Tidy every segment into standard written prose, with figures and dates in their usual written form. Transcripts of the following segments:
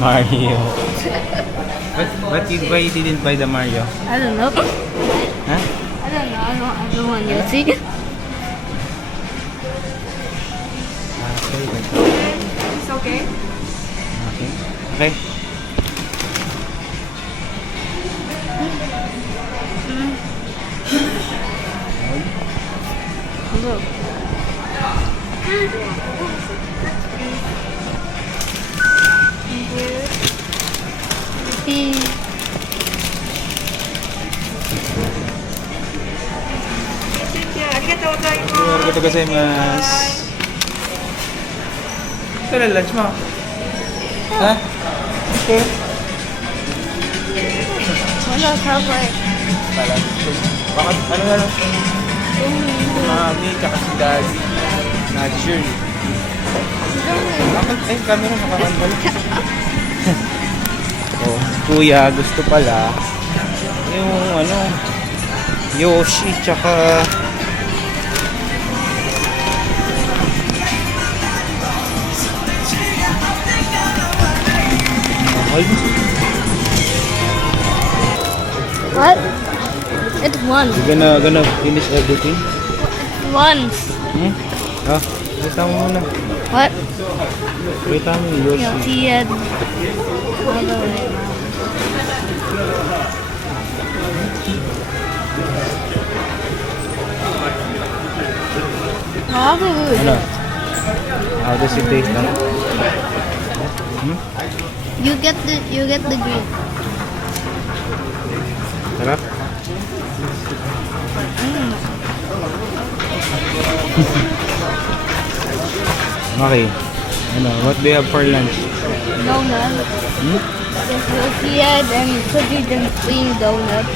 Mario. But why you didn't buy the Mario? I don't know. Huh? I don't know. I don't want you to. Okay. It's okay. Okay. Okay. Look. Arigatou gozaimasu. Ito na lunch mo. Ha? Okay. Wala cover. Bakit? Ano? Mami, tsaka si Daddy. Not sure. Bakit? Ay, camera nakakandal. Oh, kuya, gusto pala yung Yoshi, tsaka What? It's one. You're gonna finish everything? One. Ah, wait mo muna. What? Wait mo yung Yoshi. He had all the way. Ano? How does it taste? Ano? You get the green. Sarap? Okay. Ano? What do you have for lunch? Donut. He had and cookies and cream donut.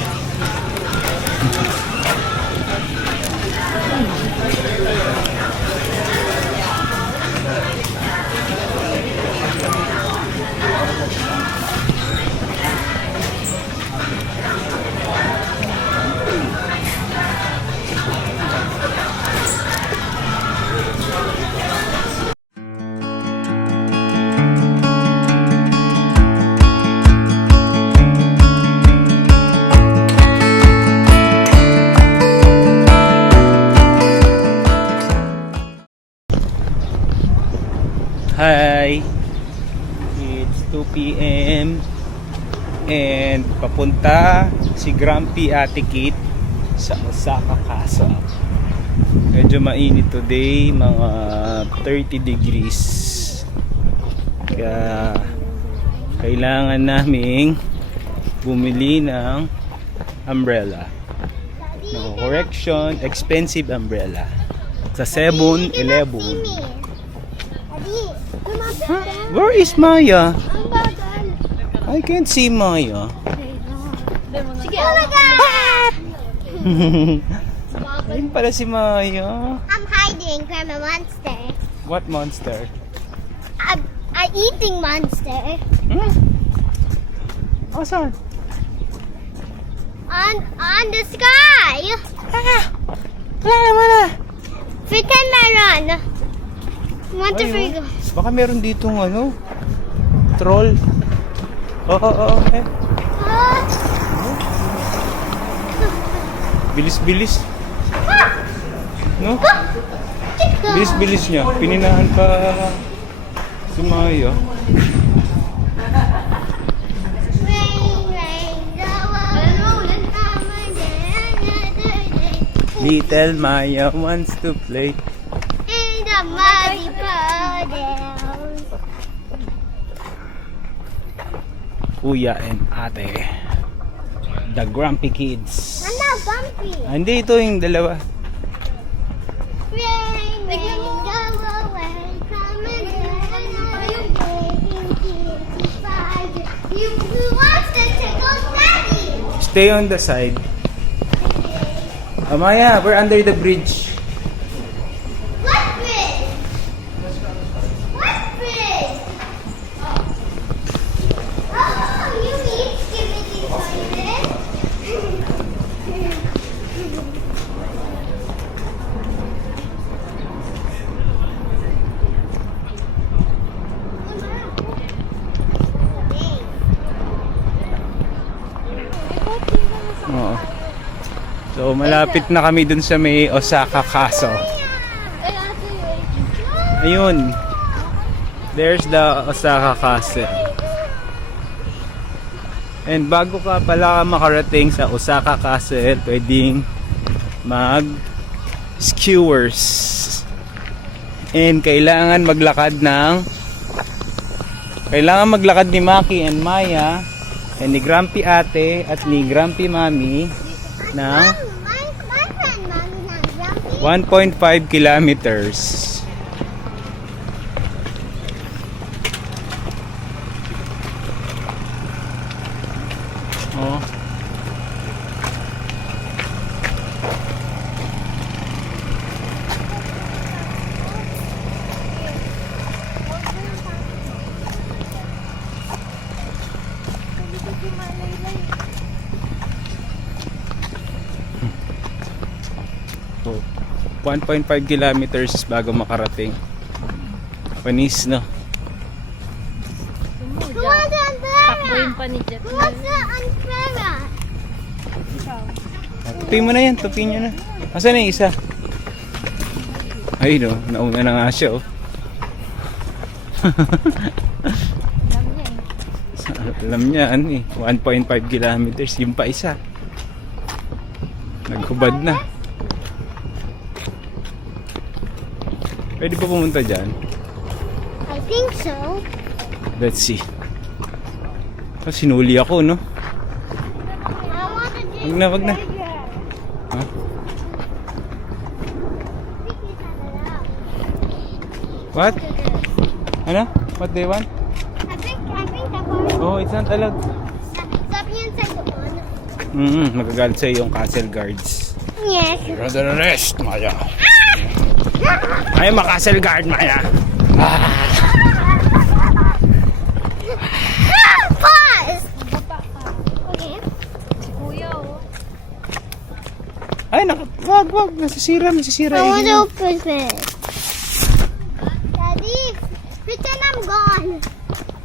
Hi! It's 2 p.m. and papunta si Grumpy Ate Kate sa Osaka Castle. Medyo mainit today, mga 30 degrees. Kaya kailangan naming bumili ng umbrella. No, correction, expensive umbrella. Sa 7-Eleven. Where is Maya? I can't see Maya. Sige. Oh my God! Ayun pala si Maya. I'm hiding from a monster. What monster? A eating monster. Asan? On the sky. Wala na, wala. Pretend meron. Want to Ayun. figure. Baka meron ditong troll. Oo, okay. Bilis-bilis. No? Bilis-bilis niya. Pininahan pa si Maya. Little Maya wants to play. In the muddy puddles. Kuya and ate. The Grumpy Kids. I'm not bumpy. Hindi, ito yung dalawa. Rain, rain, go away. Come again. Who wants to tickle Daddy? Stay on the side. Amaya, we're under the bridge. What bridge? What bridge? Oh, you need skibidi toilet. Oo. So, malapit na kami dun sa may Osaka Castle. Ayun. There's the Osaka Castle. And bago ka pala makarating sa Osaka Castle, pwedeng mag-skewers. And kailangan maglakad ni Maki and Maya and ni Grumpy Ate at ni Grumpy Mami ng My friend, Mommy, not jumping. 1.5 kilometers. Oh. So, 1.5 kilometers bago makarating. Panis, no? Who wants the Takboyin umbrella? pa ni Jet. Who wants the umbrella? Tupi mo na yan, tupi nyo na. Asan na yung isa? Ay no, nauna na nga siya oh. Alam niya ano eh, 1.5 kilometers, yung pa isa. Naghubad na. Pwede pa pumunta dyan? I think so. Let's see. Oh, sinuli ako no? I want to do Wag na. Ha? What? Ano? What do you want? I think that one. Oh, it's not allowed. Stop you inside the one. Magagalit sa yung castle guards. Yes. You're under arrest, Maya. I'm a castle guard, Maya. Pause. Okay. Kuya, oh. Ay, wag. Masisira. I want to open it. Daddy, pretend I'm gone.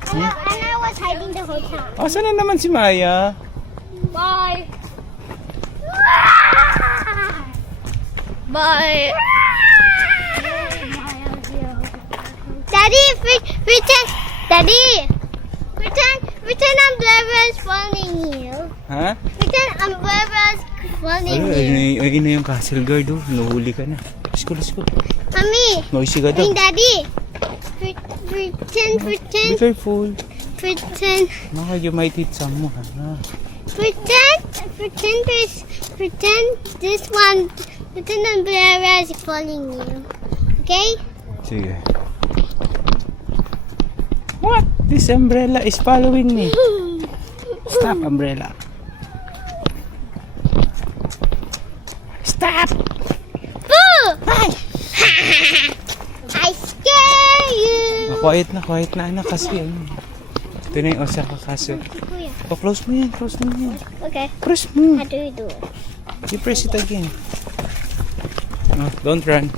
And I was hiding the whole time. Oh, saan na naman si Maya? Bye. Bye. Daddy, pretend. Daddy, pretend umbrella is falling here. Ha? Pretend umbrella is falling here. Ayun na yung castle guard, oh. Nuhuli ka na. Let's go. Mommy, Noisy ka I mean, daw. Daddy. Be Pretend. careful. Pretend. Maka, you might hit someone. Ha? Pretend this one. Pretend umbrella is falling here. Okay? Sige. What? This umbrella is following me. Stop, umbrella. Stop! Boo! I scare you. Quiet na anak kasi ano. Ito na yung Osaka Castle. Kuya. Oh, close mo yan. Okay. Press mo. How do you do it? You press it again. No, don't run.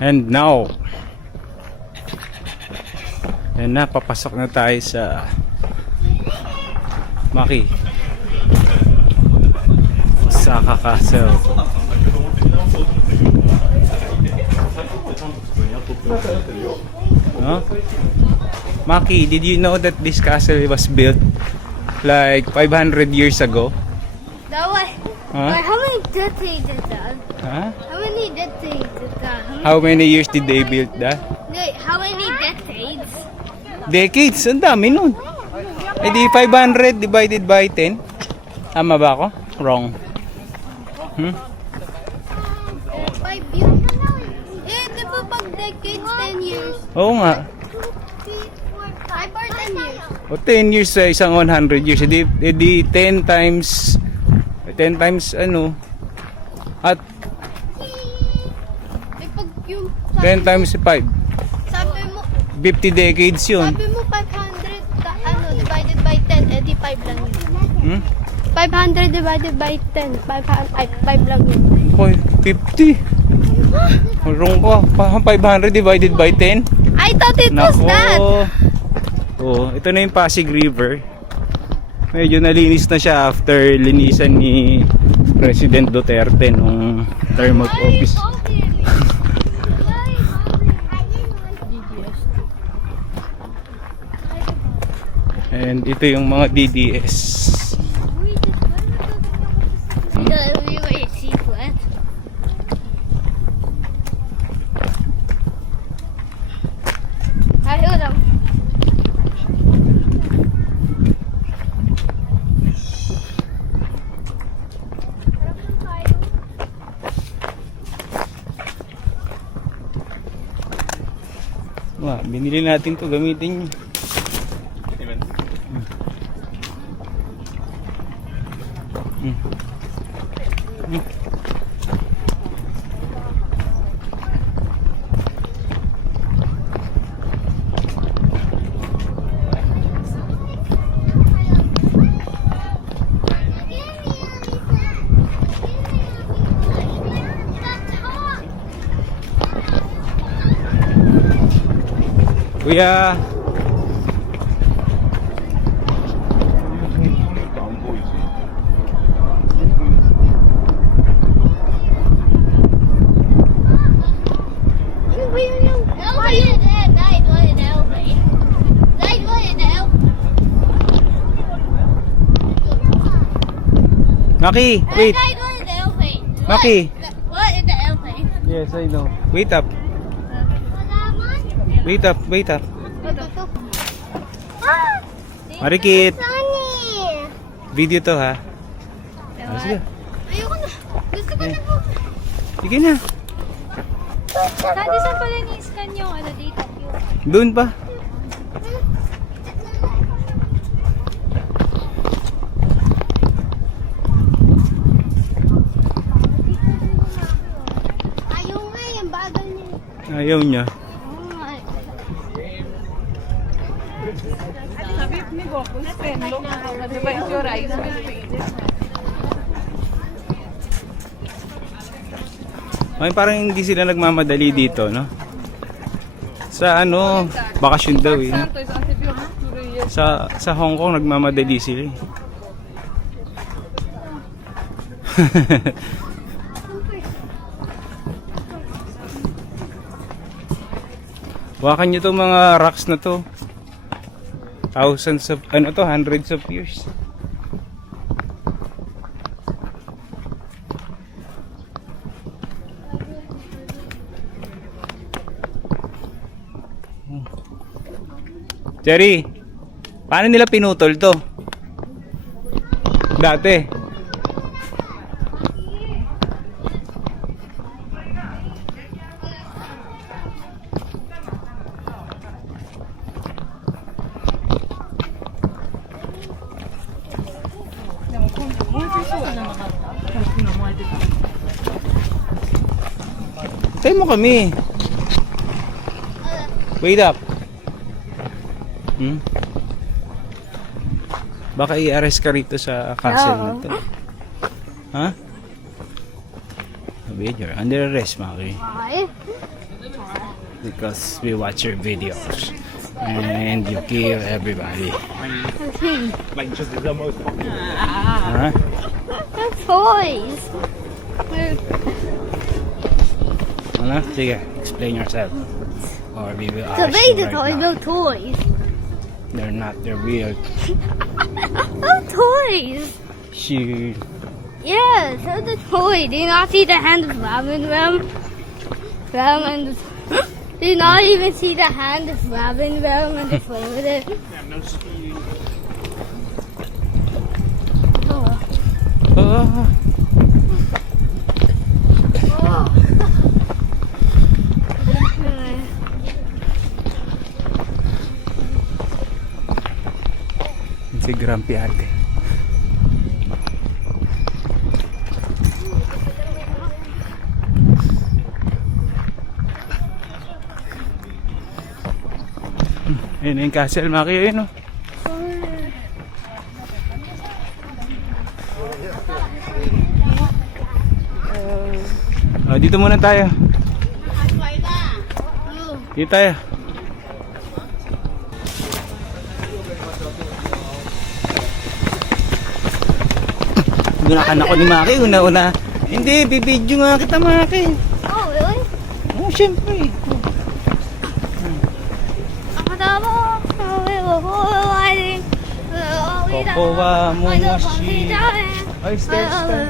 And now, ayan na, papasok na tayo sa Maki Osaka Castle. Huh? Maki, did you know that this castle was built like 500 years ago? That was. Huh? But how many decades is that? Huh? How many decades is that? How many years did they build that? Wait, how many decades? Decades, ang dami nun. Eh di 500 divided by 10. Tama ba ako? Wrong. Five years. Eh, di ba pag decades, 10 years? Oo nga. 5 or 10 years? O 10 years sa isang 100 years. Eh di 10 times ano. At Eh, pag yung... 10 times 5. Sabi mo, 50 decades yun. sabi mo 500, ano, divided 5 lang yun. Hmm? 500 divided by 10. 5 lang yun. Okay, 50. Marunong ka. 500 divided by 10? I thought it was that. Oh, ito na yung Pasig River. Medyo nalinis na siya after linisan ni President Duterte nung term of office. And ito yung mga DDS. Binili natin to, gamitin nyo. Kuya, Maki, wait. Maki. What in the airplane? Yes, I know. Wait up. Wait up, wait up. Marikit. Sunny. Video to ha. Sige. Ayoko na. Gusto ko na po. Sige na. Daddy, saan pala ni-scan yung data queue? Doon pa. Ayaw nga yung bagal niya. Ayaw niya. Ay, parang hindi sila nagmamadali dito, no? Sa ano, bakasyon daw eh. No? Sa Hong Kong nagmamadali sila eh. Wakan nyo to mga rocks na to. Thousands of, ano to, hundreds of years. Cherry, paano nila pinutol to? Dati. Tayo mo kami. Wait up. Baka i-arrest ka rito sa castle nito. Ha? Wait, you're under arrest, Maki. Why? Because we watch your videos. And you kill everybody. Like just the most popular. Huh? They're toys. Ano? Sige, explain yourself. Or we will So arrest they you just right toys, now. no toys. They're not, they're real. No toys. She... Yes, they're the toy. Do you not see the hand grabbing them? And do you not even see the hand grabbing them and just play with it? Oh. Si Grumpy ate. Ayun na yung castle, Maki. Ayun o. Dito muna tayo. Dito tayo. Gunakan ako ni Maki. Una-una. Hindi, bibidyo nga kita, Maki. Oh, really? Oh, syempre. Kokowa mo moshi. Ay, stairs tayo.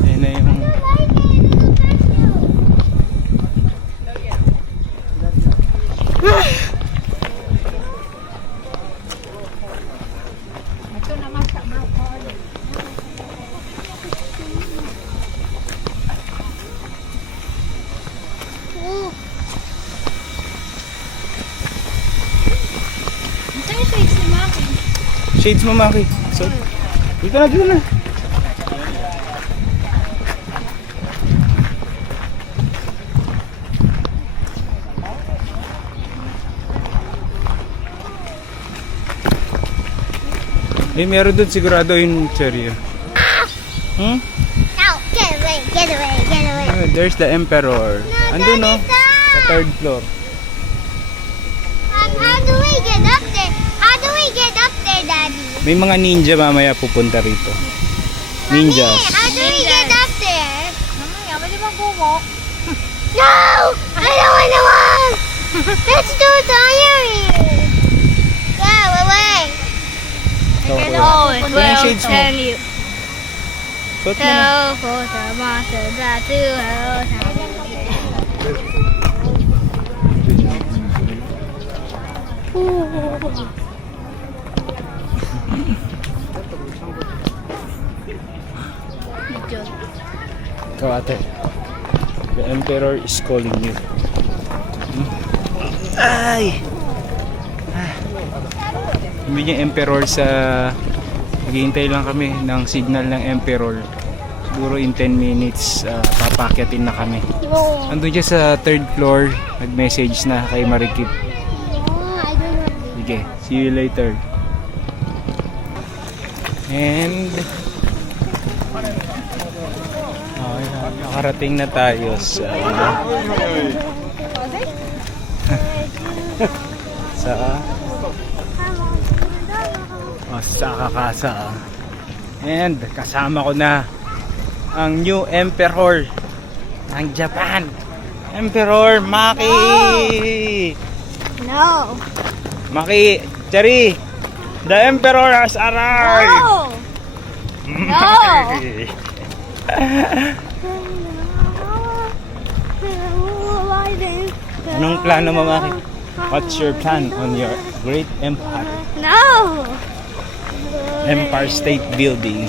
Ayun na yung... Shades mo, Maki. So, dito na, dito na. Eh, meron doon sigurado yung cherry. Hmm? No, get away, get away, get away. There's the Emperor. Andun, no? Sa third floor. How do we get up there? How do we get up there, Daddy? May mga ninja mamaya pupunta rito. Ninjas. How do we get up there? No! I don't want to walk! That's too tiring! Go away! So, It yung shades mo. tell you. Suot mo na. Tell for the monster that to help. Ikaw, ate. The Emperor is calling you. Ay! Hindi yung Emperor sa... Naghihintay lang kami ng signal ng Emperor. Siguro in 10 minutes papakyatin na kami. Andun siya sa third floor. Nag-message na kay Marikit. I don't know. Sige, see you later. And... Okay, nakarating na tayo sa... sa Kakasa. And kasama ko na ang new Emperor ng Japan, Emperor Maki. No. Maki, Cherry, the Emperor has arrived. No. Anong plano mo, Maki? What's your plan on your great empire? No. Empire State Building.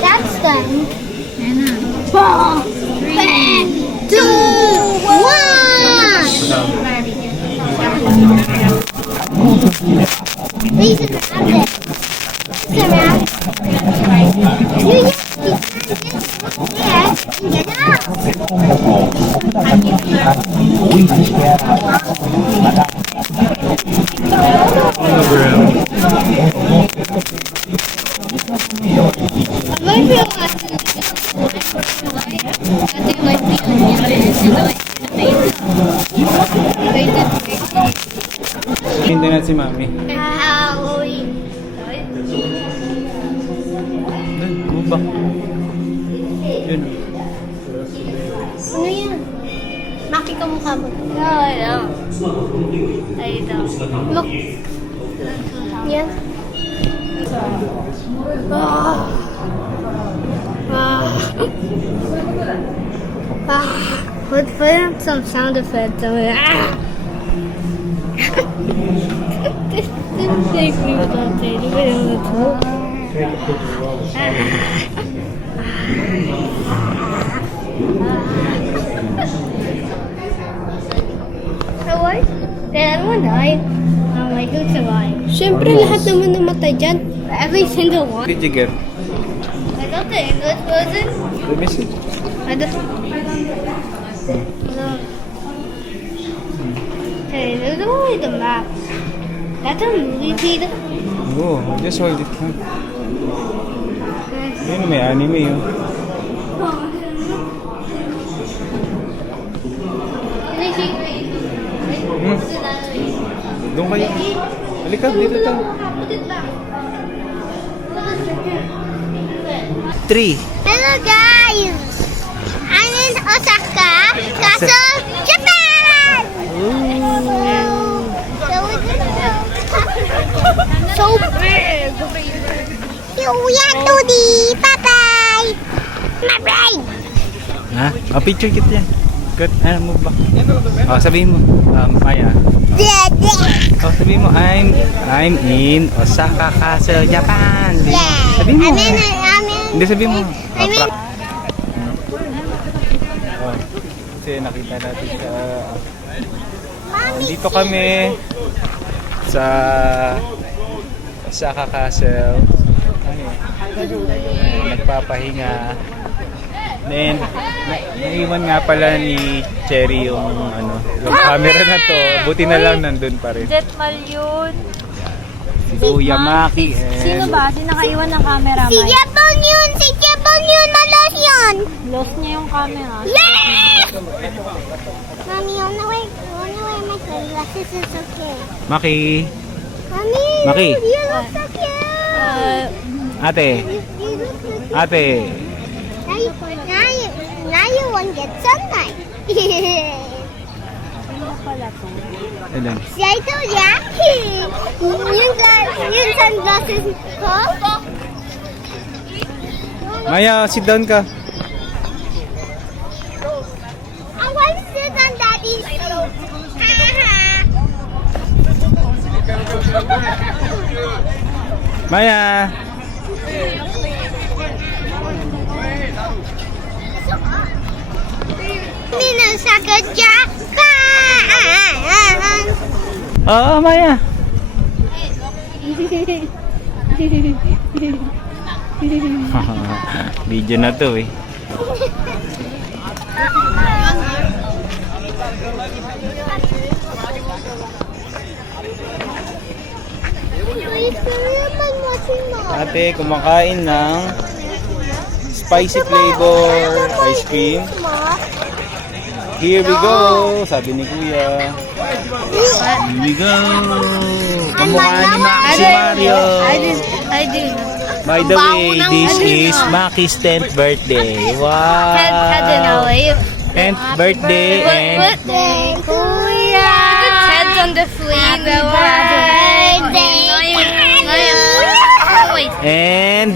That's done. 4, 3, 2, 1. Please grab it. Grab it. You just get out. Hindi na si Mami. Doon, bumaba. Yun. Ano yan? Maki ka mukha mo. No, I don't. I don't. Look. Yan. Put in some sound effects. This makes me want to take it on the top. So what? Did everyone die? I'm like, who survived? Siyempre, lahat naman namatay dyan. Every single one. Did you get I got the English version. the message? I just. Hey, there's only the map. That's a movie, Peter. Oo, just hold it. Huh? Yun, may anime yun. Doon kayo. Halika, dito tayo. 3. Hello guys! I'm in Osaka, Castle, Japan! So big! We are to the bye-bye! My brain! Ha? Oh, picture kita yan. Good. Ano mo ba? Oh, sabihin mo. Maya. Oh, sabihin mo, I'm in Osaka Castle, Japan. Yeah! Sabihin mo. I'm in. Hindi, sabihin mo. I'm in. Oh, kasi nakita natin siya. Mommy, Dito kami sa Osaka Castle. Nagpapahinga. Then, naiwan nga pala ni Cherry yung camera na to. Buti na lang nandun pa rin. Jetmal yun. Si Kuya Maki Sino ba? Sino nakaiwan ng camera? Si Jebon yun! Si Jebon yun! Malos yun! Lost niya yung camera. Yeah! Mommy, on the way my sunglasses is okay. Maki. Mommy, Maki. you look so cute! Ate. You look so cute. Ate. Now you won't get sunlight. Ilan? See, I told ya. Yung sunglasses ko. Maya, sit down ka. I want to sit on Daddy's seat. Maya. Minasaka Japan. Oo, Maya. Video na to eh. Ate, kumakain ng spicy flavor ice cream. Here we go, sabi ni Kuya. Here we go. Kamukha ni Maki si Mario. I do. By the way, this is Maki's 10th birthday. Wow. 10th birthday and Kuya. Heads on the flame. and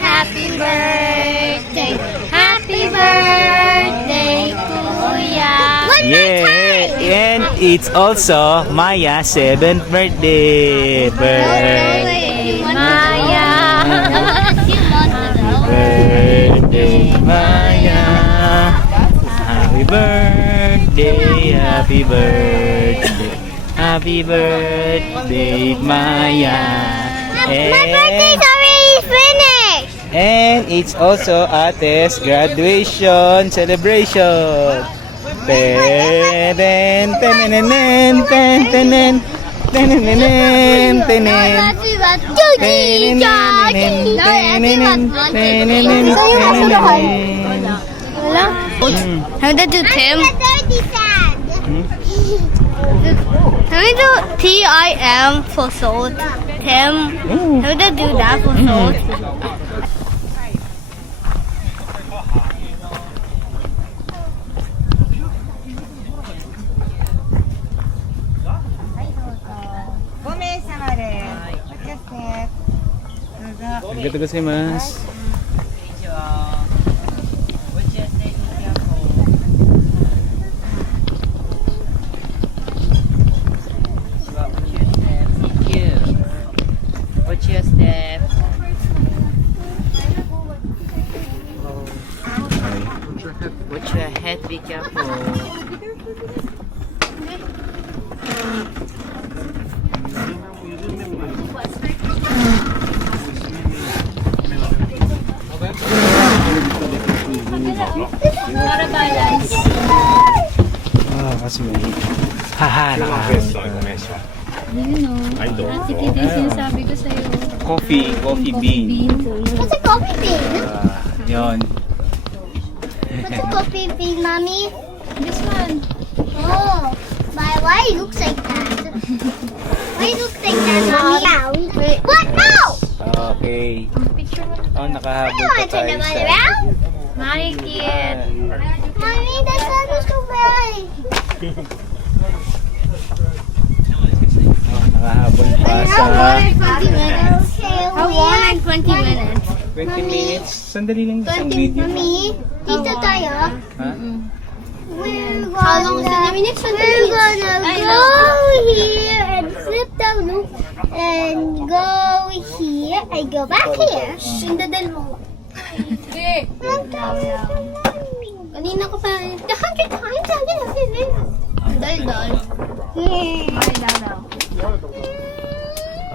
Happy birthday. Happy birthday, Kuya. yeah, and it's also Maya's 7th birthday. Birthday Maya. birthday Maya. Happy birthday, happy birthday, Happy birthday, Maya. My birthday's already finished. And it's also Ate's graduation celebration. Ten, ten, ten, ten, ten, ten, ten, ten, ten, ten, How to do Tim? How to do TIM for salt? Tim. How to do that for salt? Arigatou gozaimasu. Watch your step. Watch your head, be careful. Para balance. Kasi may... Haha, nakakita. Ay, do. Ito yung sinasabi ko sa'yo. Coffee bean. What's a coffee bean? Yon. What's a coffee bean, mommy? This one. Oh, why it looks like that? Why it looks like that, mommy? Wait. What? No! Okay. Picture mo na. Oh, I nakahabol don't pa want to turn tayo the sa... money around. Marikit. Mommy, that's not just so bad. Nakahabol pa sa... 20 minutes. How long in 20 minutes? 20 minutes. Sandali lang isang video. Mommy, dito tayo. Ha? How long is it? We're gonna go here and flip the loop and go here and go back here. Sundadal mo. Kanina ko pa 100 times sabi na sila. Dal-dal.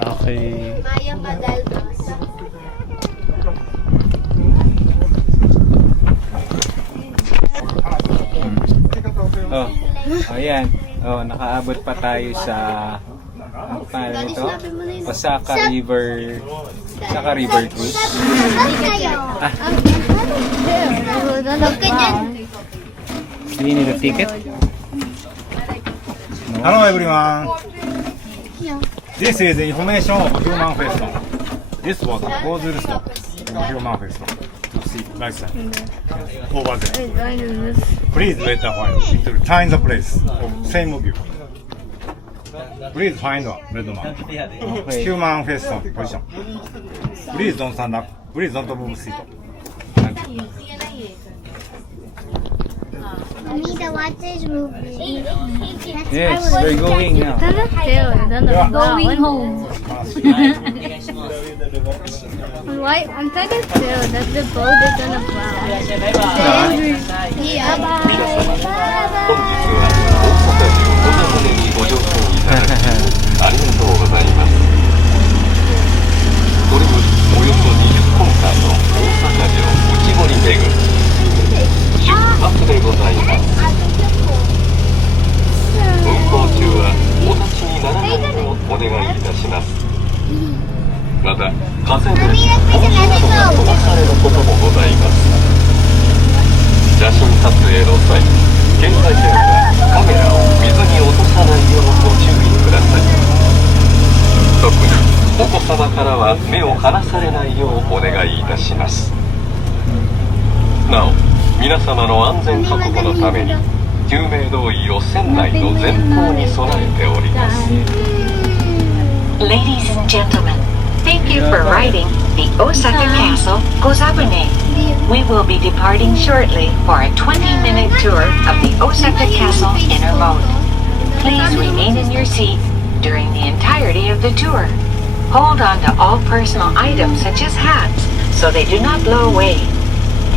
Okay. Maya madalmas. Oh, ayan. Oh, nakaabot pa tayo sa... Ano pangalan ito? Osaka River... Osaka River Cruise. Saan tayo? Look at yan. Do you need a ticket? Hello everyone. This is information of Human Festival. This was Kozuru stop of Human Festival. See, like that. Over there. Please wait a while. It will find the place of same view. Please find a red mark. Okay. Human Festival position. Please don't stand up. Please don't move seat. Mommy, the watch this movie. Yes, we're going now. Going home. Why? I'm kind of sure that the boat is gonna fly. Yeah. 本日は大阪に小田船にご乗船いただきありがとうございます。これよりおよそ20分間の大阪城内堀巡り出発でございます。運行中はお立ちにならないようお願いいたします。また風で帽子などが飛ばされることもございます。写真撮影の際携帯電話カメラを水に落とさないようご注意ください。特にお子様からは目を離されないようお願いいたします。なお皆様の安全確保のために救命胴衣を船内の前方に備えております。 Ladies and gentlemen, thank you for riding the Osaka Castle Gozabune. We will be departing shortly for a 20-minute tour of the Osaka Castle inner moat. Please remain in your seat during the entirety of the tour. Hold on to all personal items such as hats so they do not blow away.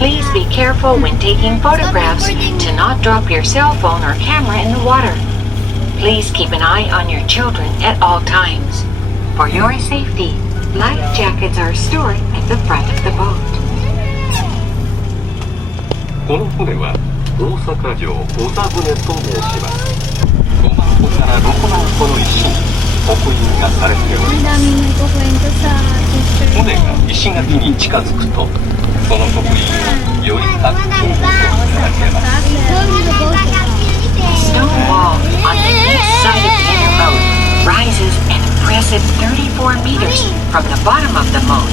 Please be careful when taking photographs to not drop your cell phone or camera in the water. Please keep an eye on your children at all times. For your safety, life jackets are stored at the front of the boat. この船は大阪城御座船と申します。5万個から6万個の石に刻印がされております。 Daming nagkukwento sa teacher. 船が石垣に近づくとその刻印をよりはっきりといただけます。 The stone wall on the east side of the inner moat rises an impressive 34 meters from the bottom of the moat,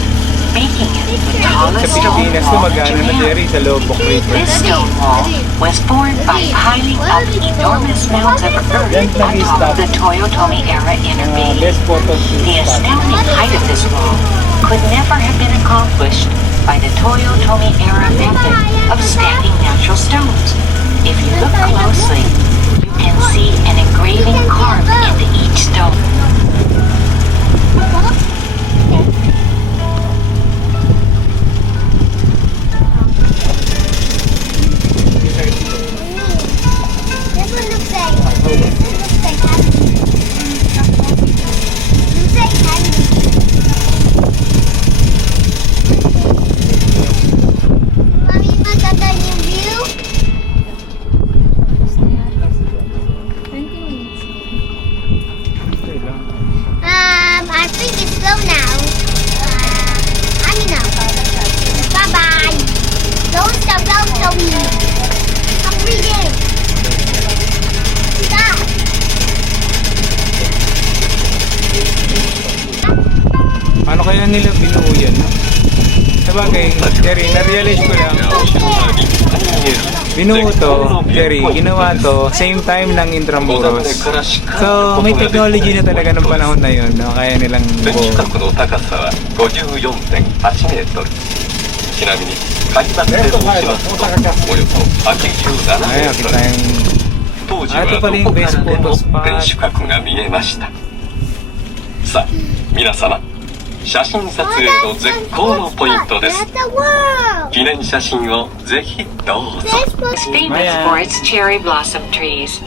making it the Sa tallest stone Pilipinas, wall in gumagana na Japan. Jerry sa Lobok River. This stone wall was formed by piling up enormous mounds of earth on top of the Toyotomi era inner bay. Best photo shoot The spot. astounding height of this wall could never have been accomplished by the Toyotomi era method of stacking natural stones. If you look closely, you can see an engraving carved into each stone. This one looks like candy. Looks like candy. Mommy, maganda yung view. 20 minutes. Okay lang. I think it's slow now. I know. Bye-bye. Don't stop, me. I'm reading. Stop. Paano kaya nila binuo yan, no? Sabagay, Jerry, na-realize ko lang. Binuo to, Jerry, ginawa to, same time ng Intramuros. So, may technology na talaga ng panahon na yun, no? Kaya nilang 天守 buo. 閣の高さは 54.8 メートル。ちなみに海抜で申しますとおよそ87メ Ay, ート kita ル。 yung... 当時 Ah, ito は pala ど yung こから best で photo も spot. 天守閣が見えました。さあ皆様、写真撮影の絶好のポイントです。 That's the world. 記念写真をぜひどうぞ。 It's famous Maya. for its cherry blossom trees.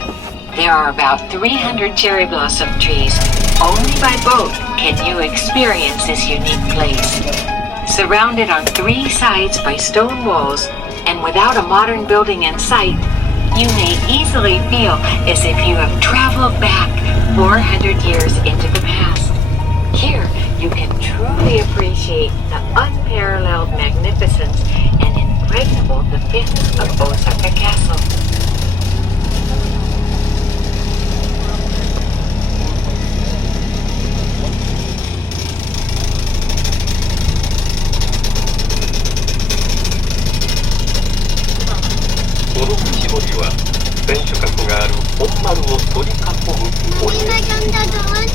There are about 300 cherry blossom trees. Only by boat can you experience this unique place. Surrounded on 3 sides by stone walls and without a modern building in sight, you may easily feel as if you have traveled back 400 years into the past. Here, you can truly appreciate the unparalleled magnificence and impregnable defense of Osaka Castle. This 天守閣がある本丸を取り囲む堀で Maganda doon.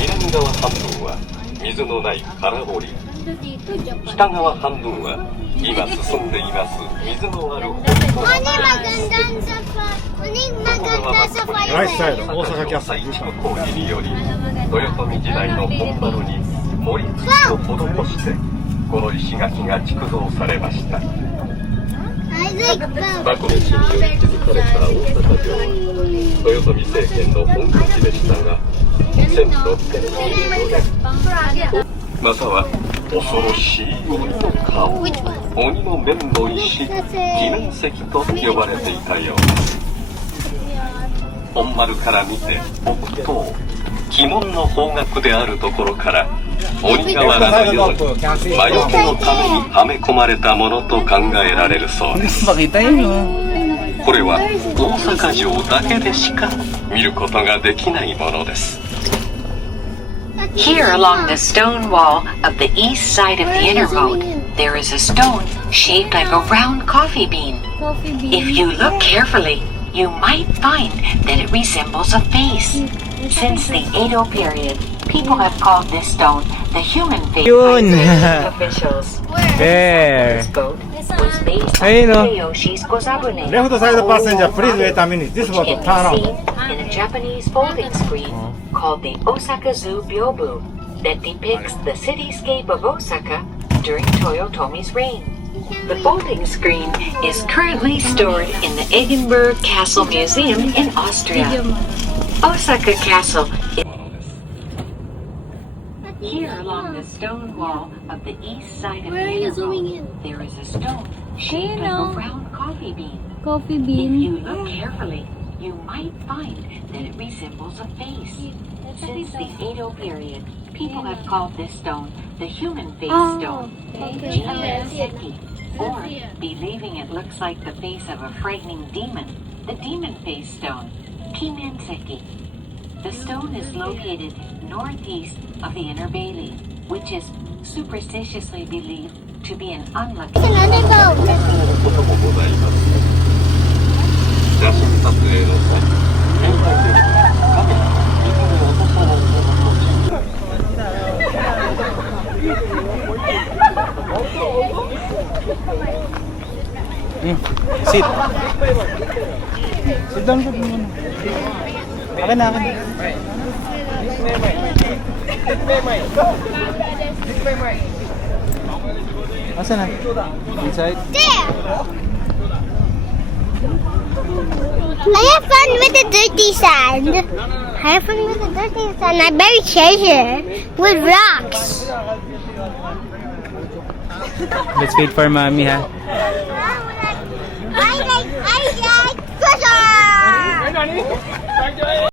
南側半分は水のない空堀、 Dito, Japan. 北側半分は今進んでいます水のある本当の Maganda sa fire. ライトサイド、大大阪阪キャッスル。一部工事により豊臣時代の本丸に盛り土を施してこの石垣が築造されました。 I like them. 幕府により築かれた大阪城は豊臣政権の本拠地でしたが1624年または恐ろしい鬼の顔、鬼の面の石、鬼面石と呼ばれていたようです。本丸から見て北東、鬼門の方角であるところから鬼瓦のように魔除けのためにはめ込まれたものと考えられるそうです。 Makita yun, no? これは大阪城だけでしか見ることができないものです。 Here along the stone wall of the east side of the inner moat, there is a stone shaped like a round coffee bean. Coffee bean. If you look carefully, you might find that it resembles a face. Since the Edo period, people have called this stone the human face. Yun. Officials. There. This boat was based on Ayun, oh. Hideyoshi's Gozabune, Left side passenger, please wait a minute. This which boat, can turn be around. seen in a Japanese folding screen called the Osaka Zoo Byobu that depicts the cityscape of Osaka during Toyotomi's reign. The folding screen is currently stored in the Edinburgh Castle Museum in Austria. Video mo. Osaka Castle. Here along the stone wall of the east side of Where the are you inner zooming moat, there is a stone shaped like Ayun, a oh. round coffee bean. Coffee If bean. you look carefully, you might find that it resembles a face. Since the Edo period, people have called this stone the human face stone, Jinmenseki, or believing it looks like the face of a frightening demon, the demon face stone, Kimenseki. The stone is located northeast of the inner bailey, which is superstitiously believed to be an unlucky. Another boat. こともございます写真撮影の際携帯電話カメラ水に落とさないようご注意 Sit. Sit down ka muna. Akin na, akin na. Asa na? Inside? There. I have fun with the dirty sand. I have fun with the dirty sand. I buried treasure with rocks. Let's wait for mommy, ha? I like treasure.